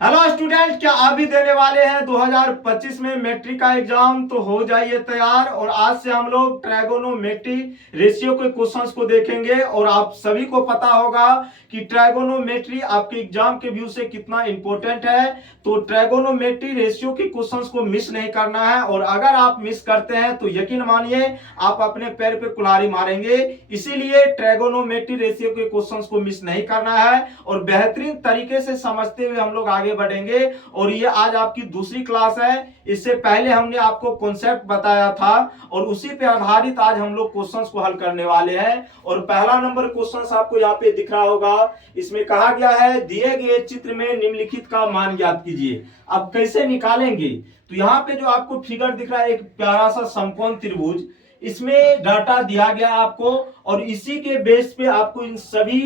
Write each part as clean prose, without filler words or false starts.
Hello student, क्या आप भी देने वाले हैं 2025 में मैट्रिक का एग्जाम? तो हो जाइए तैयार। और आज से हम लोग ट्राइगोनोमेट्री रेशियो के क्वेश्चंस को देखेंगे। और आप सभी को पता होगा कि ट्राइगोनोमेट्री आपके एग्जाम के व्यू से कितना इंपॉर्टेंट है। तो ट्राइगोनोमेट्री रेशियो के क्वेश्चंस को मिस नहीं करना है। और अगर आप मिस करते हैं तो यकीन मानिए आप अपने पैर पे कुल्हाड़ी मारेंगे। इसीलिए ट्राइगोनोमेट्री रेशियो के क्वेश्चंस को मिस नहीं करना है और बेहतरीन तरीके से समझते हुए हम लोग आगे बढ़ेंगे। और ये आज आपकी दूसरी क्लास है। इससे पहले हमने आपको कॉन्सेप्ट बताया था और उसी पे आधारित आज हम लोग क्वेश्चंस को हल करने वाले हैं। और पहला नंबर क्वेश्चंस आपको यहाँ पे दिख रहा होगा। इसमें कहा गया है दिए गए चित्र में निम्नलिखित का मान ज्ञात कीजिए। अब कैसे निकालेंगे? तो यहाँ पे जो आपको फिगर दिख रहा है एक प्यारा सा समकोण त्रिभुज, इसमें डाटा दिया गया आपको और इसी के बेस पे आपको इन सभी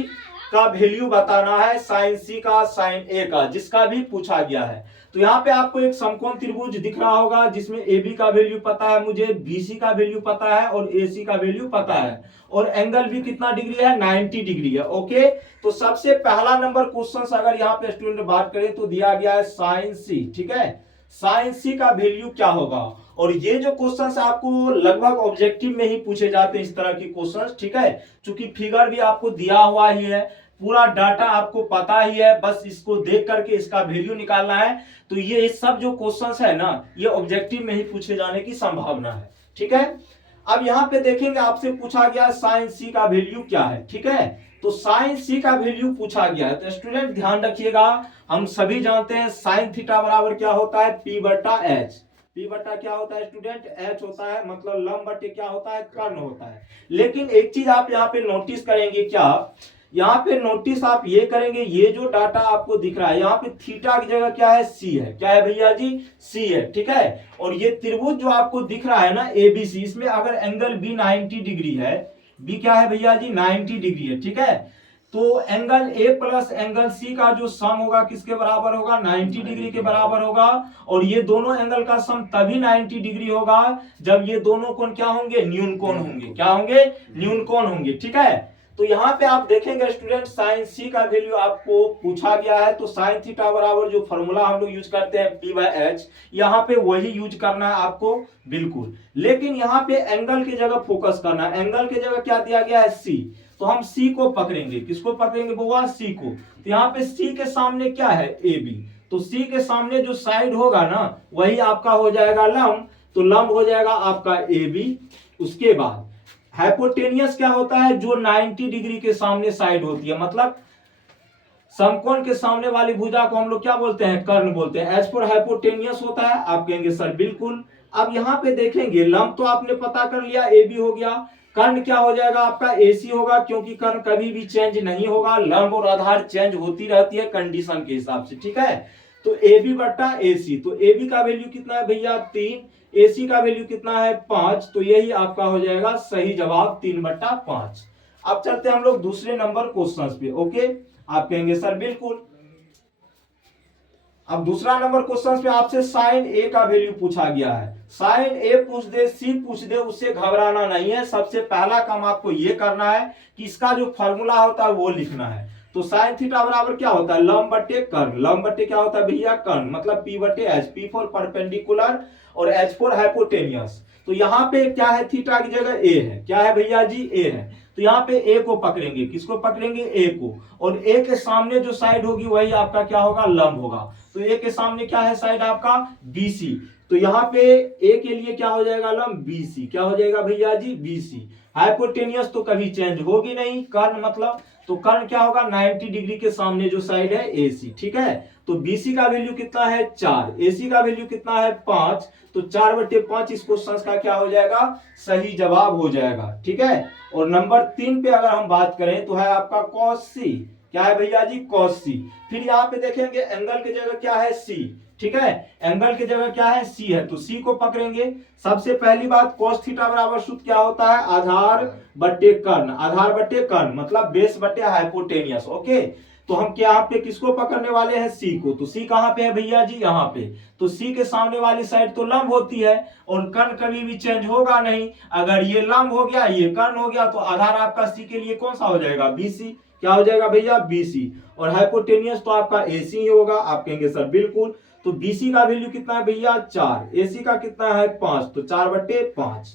का वैल्यू बताना है, साइन सी का, साइन ए का, जिसका भी पूछा गया है। तो यहाँ पे आपको एक समकोण त्रिभुज दिख रहा होगा जिसमें ए बी का वैल्यू पता है, मुझे बी सी का वैल्यू पता है और ए सी का वैल्यू पता है। और एंगल भी कितना डिग्री है? 90 डिग्री है। ओके, तो सबसे पहला नंबर क्वेश्चन अगर यहाँ पे स्टूडेंट बात करें तो दिया गया है साइन सी। ठीक है, साइन सी का वैल्यू क्या होगा? और ये जो क्वेश्चन आपको लगभग ऑब्जेक्टिव में ही पूछे जाते हैं इस तरह के क्वेश्चन। ठीक है, क्योंकि फिगर भी आपको दिया हुआ ही है, पूरा डाटा आपको पता ही है, बस इसको देख करके इसका वैल्यू निकालना है। तो ये सब जो क्वेश्चंस है ना, ये ऑब्जेक्टिव में ही पूछे जाने की संभावना है। ठीक है, अब यहाँ पे देखेंगे आपसे पूछा गया साइन सी का वैल्यू क्या है। ठीक है, तो साइन सी का वैल्यू पूछा गया है। तो स्टूडेंट ध्यान रखिएगा, हम सभी जानते हैं साइन थीटा बराबर क्या होता है? पी बटा एच। पी बटा क्या होता है स्टूडेंट? एच होता है, मतलब लंब बटे क्या होता है? कर्ण होता है। लेकिन एक चीज आप यहाँ पे नोटिस करेंगे, क्या यहाँ पे नोटिस आप ये करेंगे, ये जो डाटा आपको दिख रहा है यहाँ पे थीटा की जगह क्या है? सी है। क्या है भैया जी? सी है। ठीक है, और ये त्रिभुज जो आपको दिख रहा है ना एबीसी, इसमें अगर एंगल बी 90 डिग्री है, बी क्या है भैया जी? 90 डिग्री है। ठीक है, तो angle A plus angle C का जो सम होगा किसके बराबर होगा? 90 डिग्री के बराबर होगा। और ये दोनों एंगल का सम तभी 90 डिग्री होगा जब ये दोनों कोण क्या होंगे? न्यून कोण होंगे। क्या होंगे? न्यून कोण होंगे। ठीक है, तो यहाँ पे आप देखेंगे स्टूडेंट साइन सी का वैल्यू आपको पूछा गया है। तो साइन थीटा बराबर जो फॉर्मूला हम लोग यूज करते हैं पी बाय एच, यहाँ पे वही यूज करना है आपको बिल्कुल। लेकिन यहाँ पे एंगल की जगह फोकस करना है। एंगल की जगह क्या दिया गया है? सी। तो हम सी को पकड़ेंगे। किसको पकड़ेंगे बुआ? सी को। तो यहाँ पे सी के सामने क्या है? A B. तो सी के सामने जो साइड होगा ना वही आपका हो जाएगा लंब। तो लंब हो जाएगा आपका ए बी। उसके बाद हाइपोटेनियस क्या होता है? जो 90 डिग्री के सामने साइड होती है, मतलब समकोण के सामने वाली भुजा को हम लोग क्या बोलते हैं? कर्ण बोलते हैं। एज पर हाइपोटेनियस होता है। आप कहेंगे सर बिल्कुल। अब यहाँ पे देखेंगे लंब तो आपने पता कर लिया, ए बी हो गया। कर्ण क्या हो जाएगा आपका? एसी होगा, क्योंकि कर्ण कभी भी चेंज नहीं होगा, लंब और आधार चेंज होती रहती है कंडीशन के हिसाब से। ठीक है, तो ए बी बट्टा ए सी। तो ए बी का वैल्यू कितना है भैया? 3। एसी का वैल्यू कितना है? 5। तो यही आपका हो जाएगा सही जवाब, 3/5। अब चलते हैं हम लोग दूसरे नंबर क्वेश्चन पे। ओके, आप कहेंगे सर बिल्कुल। अब दूसरा नंबर क्वेश्चन पे आपसे साइन ए का वैल्यू पूछा गया है। साइन ए पूछ दे, सी पूछ दे, उससे घबराना नहीं है। सबसे पहला काम आपको यह करना है कि इसका जो फॉर्मूला होता है वो लिखना है। तो साइन थीटा बराबर क्या होता है? लंब बटे कर्ण। लंब बटे क्या होता है भैया? कर्ण, मतलब पी बटे एच। पी फॉर परपेंडिकुलर और एच फॉर हाइपोटेनियस। तो यहाँ पे क्या है? थीटा की जगह ए है। क्या है भैया जी? ए है। तो यहाँ पे ए को पकड़ेंगे। किसको पकड़ेंगे? ए को। और ए के सामने जो साइड होगी वही आपका क्या होगा? लंब होगा। तो ए के सामने क्या है साइड आपका? बीसी। तो यहाँ पे ए के लिए क्या हो जाएगा? लंब बीसी। क्या हो जाएगा भैया जी? बीसी। हाइपोटेनियस तो कभी चेंज होगी नहीं, कर्ण मतलब। तो कर्ण क्या होगा? 90 डिग्री के सामने जो साइड है एसी। ठीक है, तो बीसी का वैल्यू कितना है? 4। एसी का वैल्यू कितना है? 5। तो 4/5 इस क्वेश्चन का क्या हो जाएगा? सही जवाब हो जाएगा। ठीक है, और नंबर 3 पे अगर हम बात करें तो है आपका कॉस सी। क्या है भैया जी? कॉस सी। फिर यहाँ पे देखेंगे एंगल की जगह क्या है? सी। ठीक है, एंगल की जगह क्या है? सी है। तो सी को पकड़ेंगे। सबसे पहली बात कॉस थीटा बराबर सूत्र क्या होता है? आधार बटे कर्ण। आधार बटे कर्ण मतलब बेस बटे हाइपोटेनियस। ओके, तो हम क्या यहाँ पे किसको पकड़ने वाले हैं? सी को। तो सी कहां पे है भैया जी? यहाँ पे। तो सी के सामने वाली साइड तो लंब होती है और कर्ण कभी भी चेंज होगा नहीं। अगर ये लंब हो गया, ये कर्ण हो गया, तो आधार आपका सी के लिए कौन सा हो जाएगा? बीसी। क्या हो जाएगा भैया BC। और हाइपोटेनियस तो आपका AC ही होगा। आप कहेंगे सर बिल्कुल। तो BC का वैल्यू कितना है भैया 4, AC का कितना है 5, तो 4/5।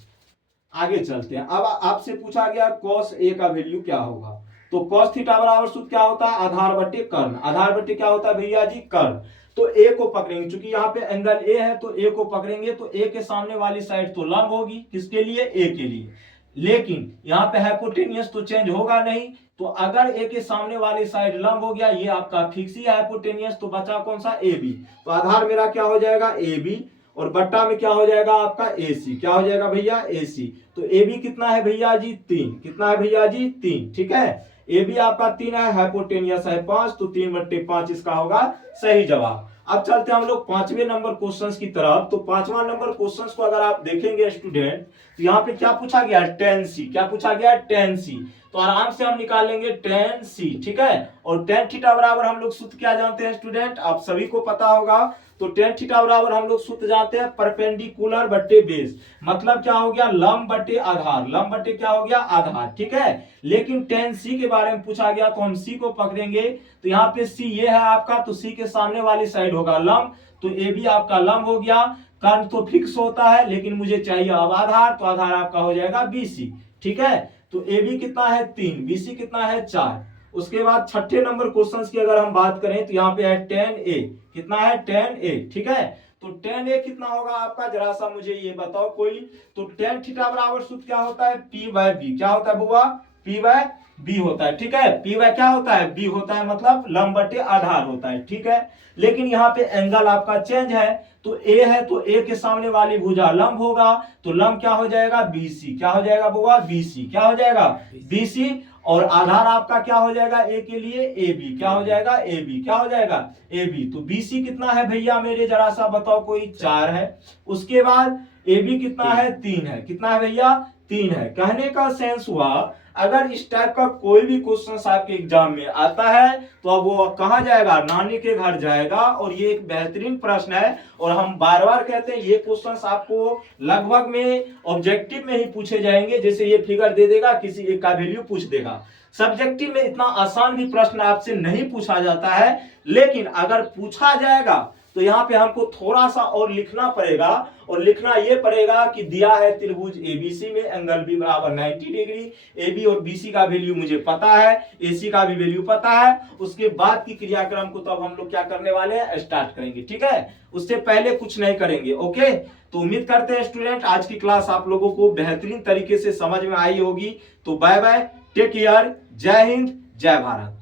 आगे चलते हैं। अब आपसे पूछा गया cos A का वैल्यू क्या होगा। तो cos थीटा बराबर सूत्र क्या होता है, आधार बटे कर्ण। आधार बटे क्या होता है भैया जी, कर्ण। तो A को पकड़ेंगे, क्योंकि यहाँ पे एंगल A है तो A को पकड़ेंगे, तो A के सामने वाली साइड तो लंब होगी, किसके लिए, A के लिए। लेकिन यहाँ पे हाइपोटेनियस तो चेंज होगा नहीं, तो अगर A के सामने वाली साइड लंब हो गया, ये आपका फिक्स ही है हाइपोटेनियस, तो बचा कौन सा, AB। तो आधार मेरा क्या हो जाएगा AB, और बट्टा में क्या हो जाएगा आपका AC। क्या हो जाएगा भैया AC। तो AB कितना है भैया जी 3। कितना है भैया जी 3, ठीक है। AB आपका 3 है, हाइपोटेनियस है 5, तो 3/5 इसका होगा सही जवाब। अब चलते हैं हम लोग 5वें नंबर क्वेश्चंस की तरफ। तो 5वां नंबर क्वेश्चंस को अगर आप देखेंगे स्टूडेंट, तो यहाँ पे क्या पूछा गया, tan C। क्या पूछा गया, tan C। तो आराम से हम निकाल लेंगे tan C, ठीक है। और tan थीटा बराबर हम लोग सूत्र क्या जानते हैं स्टूडेंट, आप सभी को पता होगा। तो tan थीटा बराबर हम लोग सूत्र जानते हैं परपेंडिकुलर बटे बेस। मतलब क्या हो गया, लंब बटे आधार। लंब बटे क्या हो गया, आधार, ठीक है। लेकिन tan C के बारे में पूछा गया, तो हम C को पकड़ेंगे। तो यहाँ पे C ये है आपका, तो C के सामने वाली साइड होगा लंब, तो AB आपका लंब हो गया। कर्ण तो फिक्स होता है, लेकिन मुझे चाहिए अब आधार, तो आधार आपका हो जाएगा BC, ठीक है। तो AB कितना है 3, BC कितना है 4। उसके बाद छठे नंबर क्वेश्चन की अगर हम बात करें, तो यहाँ पे है tan A। कितना है tan A, ठीक है। तो tan A कितना होगा आपका, जरा सा मुझे ये बताओ कोई। तो tan थीटा बराबर सूत्र क्या होता है, P/B। क्या होता है बुआ, P/B होता है, ठीक है। P क्या होता है, B होता है, मतलब लंब बटे आधार होता है, ठीक है। लेकिन यहाँ पे एंगल आपका चेंज है, तो A है तो A के सामने वाली भुजा लंब होगा, तो लंब क्या हो जाएगा BC। क्या हो जाएगा बुआ, BC। क्या हो जाएगा BC। और आधार आपका क्या हो जाएगा A के लिए, AB। क्या हो जाएगा AB। क्या हो जाएगा AB। तो BC कितना है भैया मेरे, जरा सा बताओ कोई, 4 है। उसके बाद AB कितना है 3 है। कितना है भैया 3 है। कहने का सेंस हुआ, अगर इस टाइप का कोई भी क्वेश्चन आपके एग्जाम में आता है, तो अब वो कहाँ जाएगा, नानी के घर जाएगा। और ये एक बेहतरीन प्रश्न है, और हम बार बार कहते हैं ये क्वेश्चन आपको लगभग में ऑब्जेक्टिव में ही पूछे जाएंगे। जैसे ये फिगर दे देगा, किसी एक का वैल्यू पूछ देगा। सब्जेक्टिव में इतना आसान भी प्रश्न आपसे नहीं पूछा जाता है, लेकिन अगर पूछा जाएगा तो यहाँ पे हमको थोड़ा सा और लिखना पड़ेगा। और लिखना ये पड़ेगा कि दिया है त्रिभुज ABC में एंगल B बराबर 90 डिग्री। AB और BC का वैल्यू मुझे पता है, AC का भी वैल्यू पता है। उसके बाद की क्रियाक्रम को तब हम लोग क्या करने वाले हैं, स्टार्ट करेंगे, ठीक है। उससे पहले कुछ नहीं करेंगे, ओके। तो उम्मीद करते हैं स्टूडेंट आज की क्लास आप लोगों को बेहतरीन तरीके से समझ में आई होगी। तो बाय बाय, टेक केयर, जय हिंद, जय भारत।